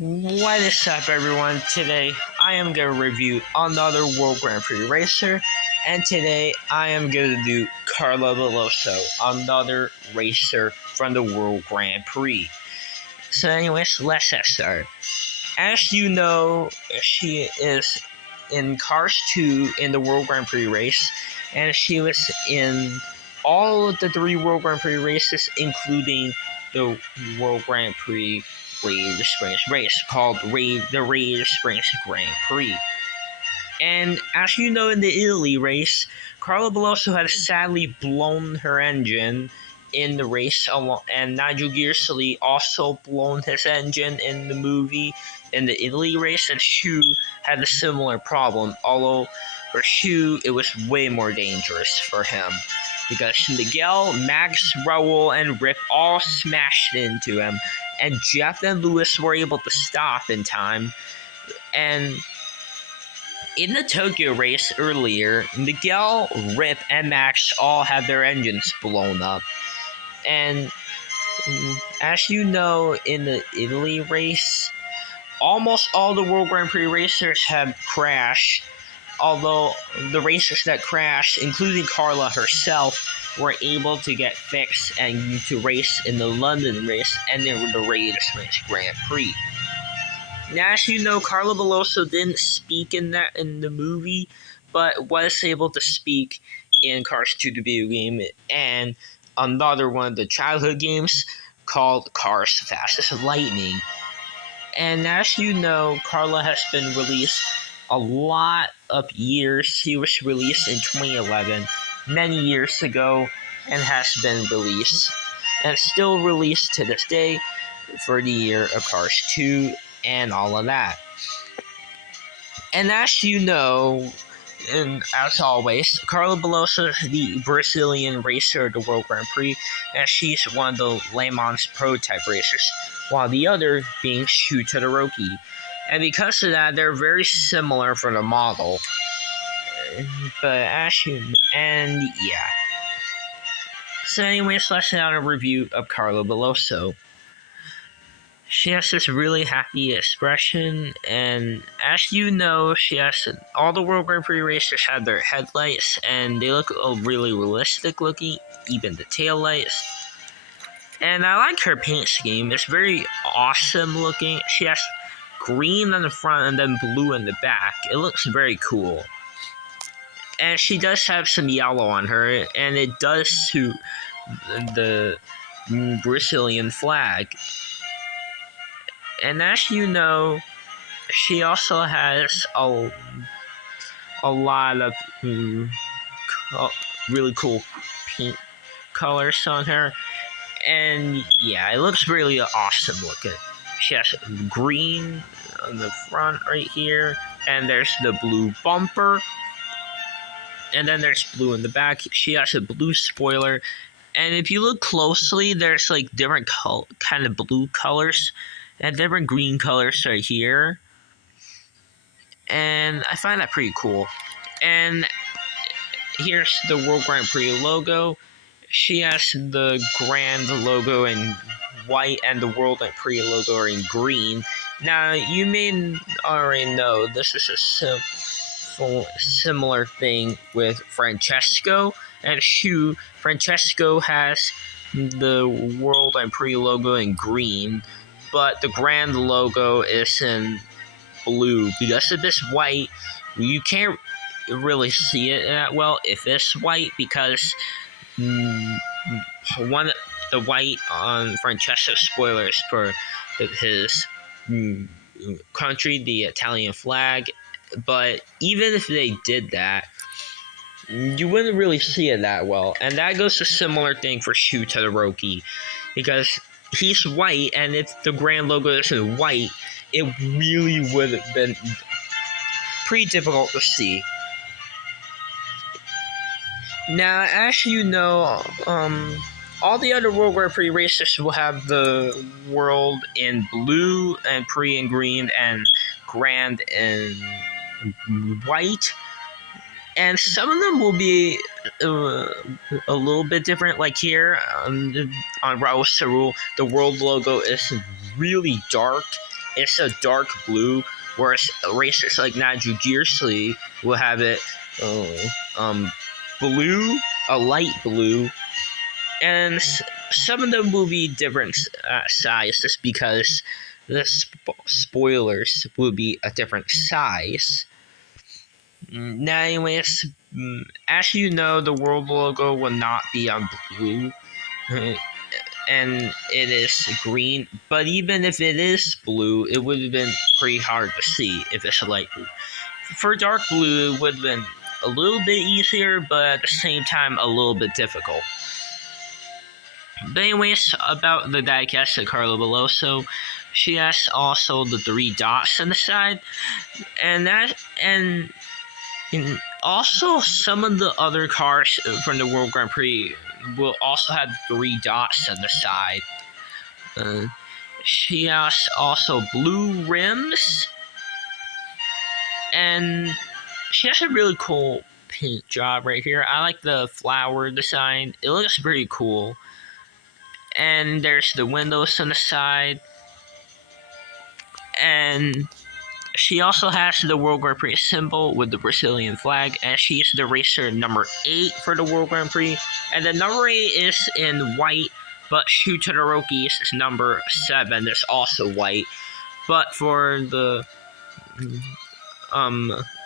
What is up, everyone? Today I am going to review another World Grand Prix racer, and today I am going to do Carla Veloso, another racer from the World Grand Prix. So anyways, let's get started. As you know, she is in Cars 2 in the World Grand Prix race, and she was in all of the 3 World Grand Prix races, including the World Grand Prix Radiator Springs race called the Radiator Springs Grand Prix. And as you know, in the Italy race, Carla Veloso had sadly blown her engine in the race, and Nigel Gearsley also blown his engine in the movie in the Italy race, and Shu had a similar problem, although for Shu it was way more dangerous for him because Miguel, Max, Raul, and Rip all smashed into him, and Jeff and Lewis were able to stop in time. And in the Tokyo race earlier, Miguel, Rip, and Max all had their engines blown up. And as you know, in the Italy race, almost all the World Grand Prix racers have crashed, although the racers that crashed, including Carla herself, were able to get fixed and to race in the London race and in the Radiator Springs Grand Prix. Now, as you know, Carla Veloso didn't speak in the movie, but was able to speak in Cars 2 the video game and another one of the childhood games called Cars Fastest Lightning. And as you know, Carla has been released a lot of years. She was released in 2011, many years ago, and has been released, and still released to this day for the year of Cars 2 and all of that. And as you know, and as always, Carla Veloso is the Brazilian racer of the World Grand Prix, and she's one of the Le Mans prototype racers, while the other being Shu Todoroki. And because of that, they're very similar for the model. But as you, and yeah. So anyways, let's get on a review of Carla Veloso. She has this really happy expression, and as you know, she has all the World Grand Prix racers have their headlights, and they look really realistic looking, even the tail lights. And I like her paint scheme; it's very awesome looking. She has green on the front and then blue in the back. It looks very cool. And she does have some yellow on her, and it does suit the Brazilian flag. And as you know, she also has a lot of really cool paint colors on her. And yeah, it looks really awesome looking. She has green on the front right here, and there's the blue bumper. And then there's blue in the back. She has a blue spoiler. And if you look closely, there's like different kind of blue colors and different green colors right here. And I find that pretty cool. And here's the World Grand Prix logo. She has the Grand logo in white and the World Grand Prix logo are in green. Now, you may already know this is a similar thing with Francesco and Shu. Francesco has the World Grand Prix logo in green, but the Grand logo is in blue. Because of this white, you can't really see it that well if it's white, because the white on Francesco's spoilers for his country, the Italian flag. But even if they did that, you wouldn't really see it that well. And that goes to a similar thing for Shu Todoroki, because he's white, and if the Grand logo isn't white, it really would have been pretty difficult to see. Now, as you know, all the other World Grand Prix races will have the world in blue and Prix in green and Grand in white. And some of them will be a little bit different. Like here on Raul, the world logo is really dark, it's a dark blue, whereas racers like Nigel Gearsley will have it blue, a light blue, and some of them will be different size just because the spoilers will be a different size. Now, anyways, as you know, the world logo will not be on blue, and it is green. But even if it is blue, it would have been pretty hard to see if it's light blue. For dark blue, it would have been a little bit easier, but at the same time, a little bit difficult. But anyways, about the diecast of Carla Veloso, she has also the 3 dots on the side, and also some of the other cars from the World Grand Prix will also have 3 dots on the side. She has also blue rims, and she has a really cool paint job right here. I like the flower design. It looks pretty cool. And there's the windows on the side. And she also has the World Grand Prix symbol with the Brazilian flag, and she is the racer number 8 for the World Grand Prix. And the number 8 is in white, but Shu Todoroki's number 7 is also white. But for the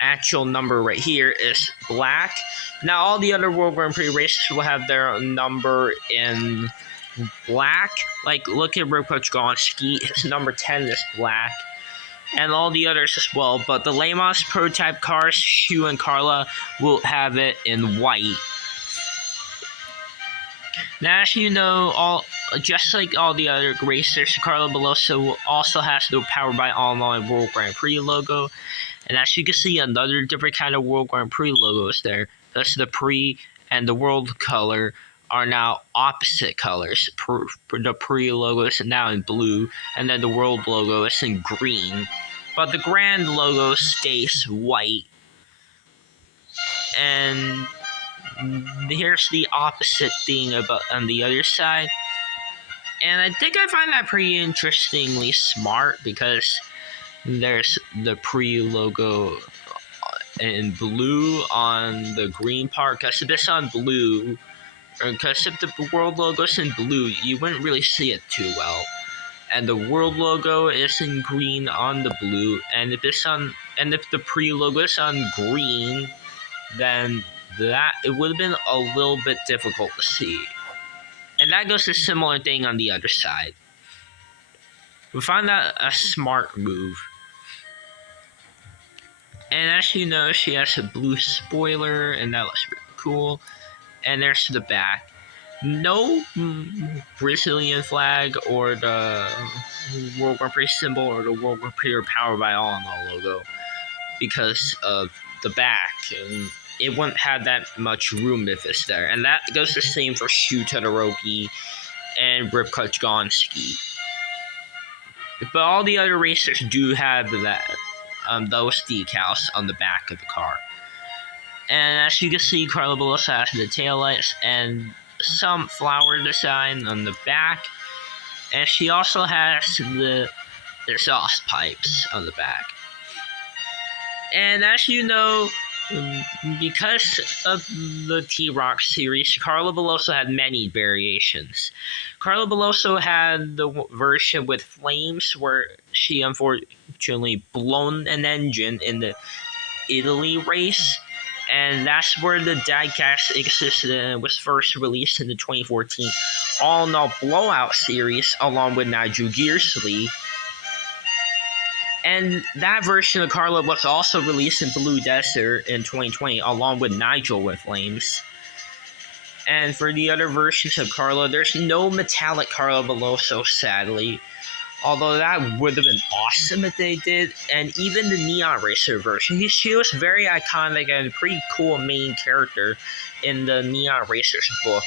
actual number right here is black. Now all the other World Grand Prix races will have their number in black. Like, look at Road Coach Gonski, his number 10 is black, and all the others as well. But the Lemos prototype cars, Shu and Carla, will have it in white. Now, as you know, just like all the other racers, Carla Veloso also has the Powered by Online World Grand Prix logo. And as you can see, another different kind of World Grand Prix logo is there. Thus, the Prix and the World color are now opposite colors. The Prix logo is now in blue, and then the World logo is in green. But the Grand logo stays white. And here's the opposite thing about on the other side. And I think I find that pretty interestingly smart, because there's the Prix logo in blue on the green part, because if it's on blue, because if the World logo is in blue, you wouldn't really see it too well. And the World logo is in green on the blue, and if the Prix logo is on green, then it would have been a little bit difficult to see. And that goes to a similar thing on the other side. We find that a smart move. And as you know, she has a blue spoiler, and that looks really cool. And there's the back. No Brazilian flag or the World Grand Prix symbol or the World Grand Prix or Powered by All on the logo because of the back. And it wouldn't have that much room if it's there. And that goes the same for Shu Todoroki and Rip Gonski. But all the other racers do have those decals on the back of the car. And as you can see, Carla Veloso has the taillights and some flower design on the back. And she also has the exhaust pipes on the back. And as you know, because of the T-Rock series, Carla Veloso had many variations. Carla Veloso had the version with flames, where she unfortunately blown an engine in the Italy race. And that's where the diecast existed and was first released in the 2014 All No Blowout series, along with Nigel Gearsley. And that version of Carla was also released in Blue Desert in 2020, along with Nigel with Flames. And for the other versions of Carla, there's no metallic Carla Veloso, sadly. Although that would have been awesome if they did. And even the Neon Racer version, she was very iconic and a pretty cool main character in the Neon Racer's book.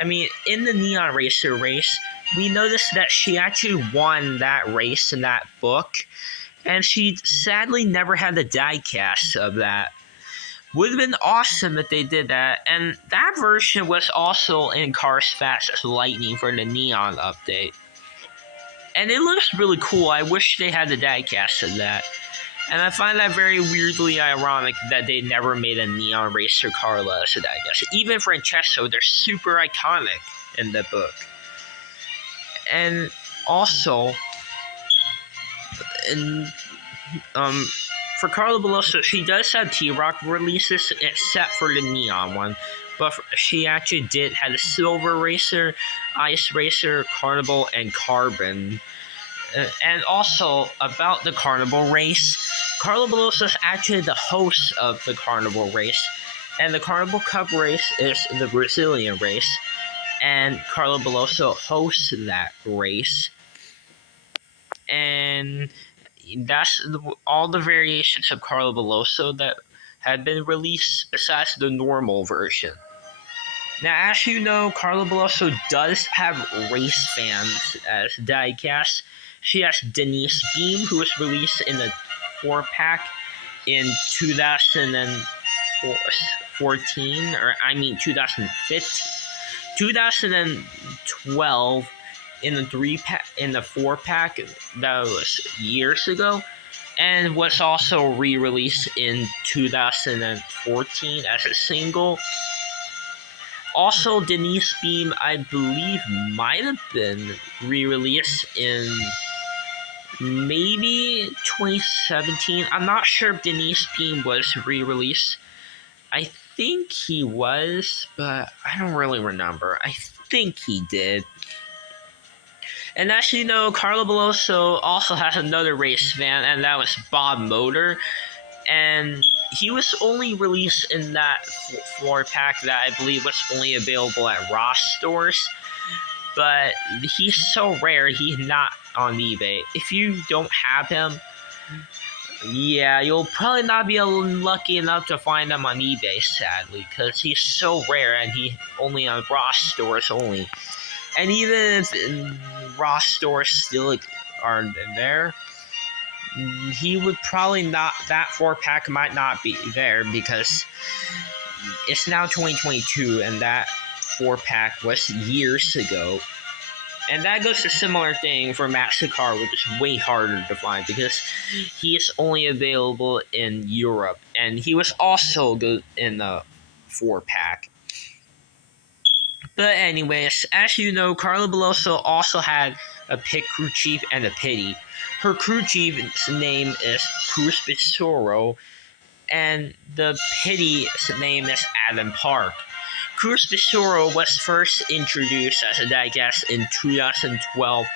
I mean, in the Neon Racer race, we noticed that she actually won that race in that book. And she sadly never had the diecast of that. Would have been awesome if they did that. And that version was also in Cars Fast as Lightning for the Neon update. And it looks really cool. I wish they had the diecast of that. And I find that very weirdly ironic that they never made a neon racer Carla as a diecast. Even Francesco, they're super iconic in the book. And also, for Carla Veloso, she does have T-Rock releases except for the neon one. But she actually did have a Silver Racer, Ice Racer, Carnival, and Carbon. And also, about the Carnival race, Carla Veloso is actually the host of the Carnival race. And the Carnival Cup race is the Brazilian race. And Carla Veloso hosts that race. And that's all the variations of Carla Veloso that have been released besides the normal version. Now, as you know, Carla Veloso does have race fans as diecast. She has Denise Beam, who was released in a 4-pack in 2014, or I mean 2015, 2012 in the 3-pack, in the 4-pack that was years ago, and was also re-released in 2014 as a single. Also, Denise Beam, I believe, might have been re-released in maybe 2017. I'm not sure if Denise Beam was re-released. I think he was, but I don't really remember. I think he did. And as you know, Carla Veloso also has another race fan, and that was Bob Motor. And he was only released in that 4-pack that I believe was only available at Ross stores. But he's so rare, he's not on eBay. If you don't have him, yeah, you'll probably not be lucky enough to find him on eBay, sadly, because he's so rare and he's only on Ross stores only. And even if Ross stores still aren't there, he would probably not, that 4-pack might not be there because it's now 2022 and that 4-pack was years ago. And that goes to a similar thing for Matt Sakar, which is way harder to find because he is only available in Europe. And he was also good in the 4-pack. But anyways, as you know, Carla Veloso also had a pit crew chief and a pity. Her crew chief's name is Cruz Bisoro, and the pity's name is Adam Park. Cruz Bisoro was first introduced as a diecast in 2012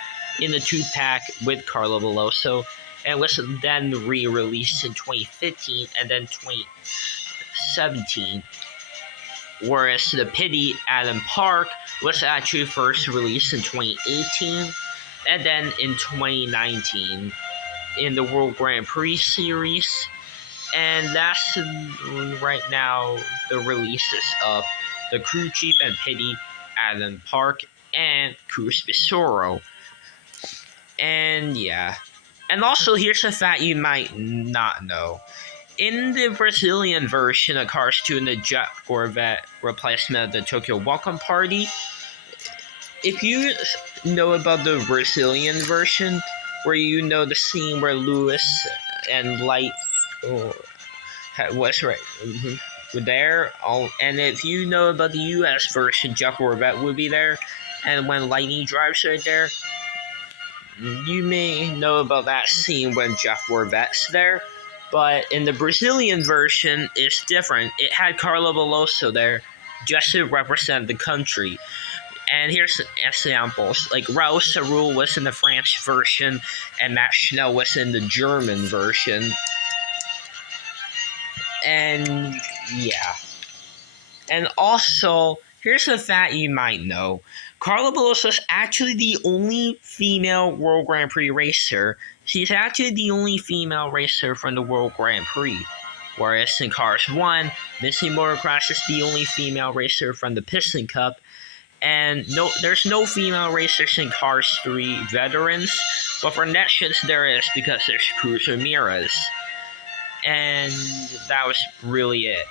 in the 2-pack with Carla Veloso, and was then re-released in 2015 and then 2017. Whereas the pity, Adam Park, was actually first released in 2018 and then in 2019 in the World Grand Prix series. And that's right now the releases of the crew chief and pity, Adam Park, and Cruz Bisoro. And yeah. And also, here's a fact you might not know. In the Brazilian version of Cars 2 and the Jet Corvette replacement of the Tokyo Welcome Party, if you know about the Brazilian version, where you know the scene where Lewis and Light was right there, and if you know about the US version, Jet Corvette would be there, and when Lightning drives right there, you may know about that scene when Jet Corvette's there. But in the Brazilian version, it's different. It had Carla Veloso there just to represent the country. And here's examples. Like Raul Sarul was in the French version, and Matt Schnell was in the German version. And yeah. And also, here's a fact you might know. Carla Veloso is actually the only female World Grand Prix racer. She's actually the only female racer from the World Grand Prix. Whereas in Cars 1, Missy Motocross is the only female racer from the Piston Cup. And there's no female racers in Cars 3 Veterans. But for Next Gens there is, because there's Cruz Ramirez. And that was really it.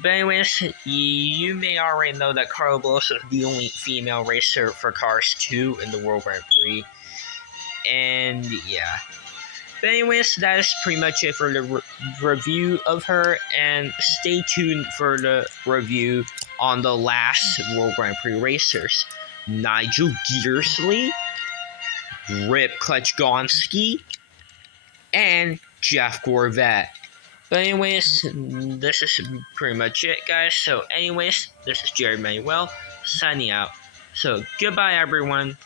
But anyways, you may already know that Carla Veloso is the only female racer for Cars 2 in the World Grand Prix. And yeah. But anyways, that is pretty much it for the review of her, and stay tuned for the review on the last World Grand Prix racers. Nigel Gearsley, Rip Klechgonski, and Jeff Gorvet. But anyways, this is pretty much it, guys. So anyways, this is Jared Manuel signing out. So goodbye, everyone.